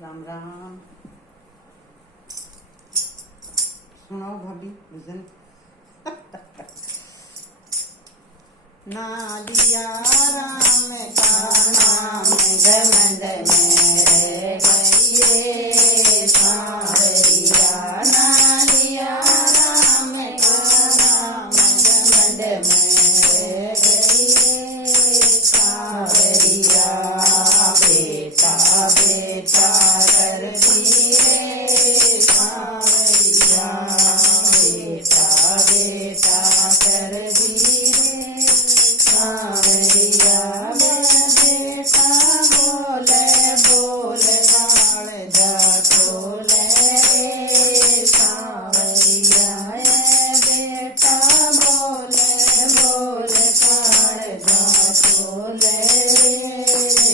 राम राम। सुनाओ भाभी भजन। ना लिया राम का नाम घमंड में रह गई रे सांवरिया। ना लिया राम का नाम घमंड में रह गई रे सांवरिया। बेटा बेटा करती रे सांवरिया। बेटा बेटा करती रे सांवरिया। बेटा बोले बोले बाल जाटोले रे सांवरिया। बेटा बोले बोले बाल जाटोले रे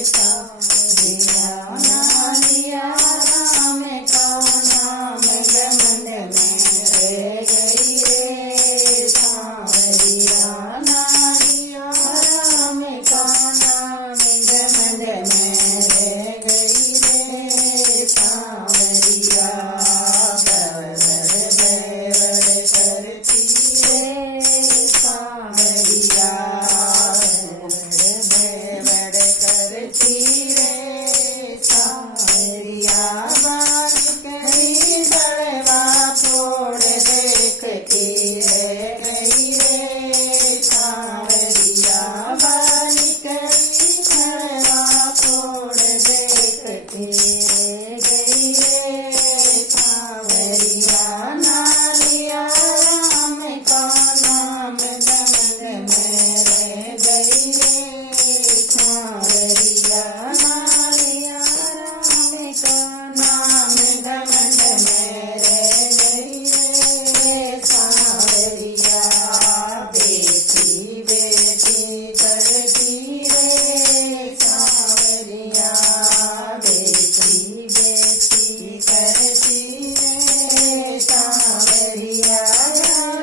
सांवरिया। ना लिया राम का नाम घमंड में रह गई रे सांवरिया। ना लिया राम का नाम घमंड में रह गई रे सांवरिया। बेवड़ बेवड़ करती रे सांवरिया। बेवड़ करती रे सांवरिया। बालकनी बड़वा फोड़ देखती रह गई रे सांवरिया। बालकनी बड़वा फोड़ देखती रह गई रे सांवरिया। ना लिया राम का नाम घमंड में रह गई रे सांवरिया। ना लिया राम का नाम घमंड में रह गई रे सांवरिया। बेटी बेटी करती रे सांवरिया। बेटी बेटी करती रे सांवरिया।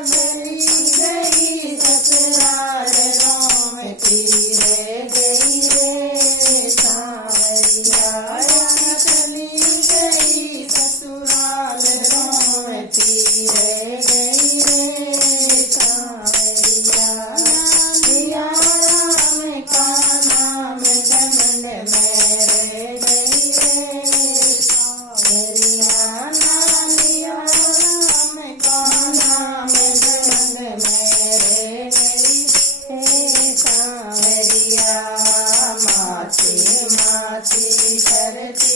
चली गई ससुराल रोमती रह गई रे सांवरिया। चली गई ससुराल रोमती रह गई रे सांवरिया। लिया राम का नाम घमंड में रह गई रे सांवरिया। ना लिया राम का नाम घमंड में रह गई रे सांवरिया। माची माची करती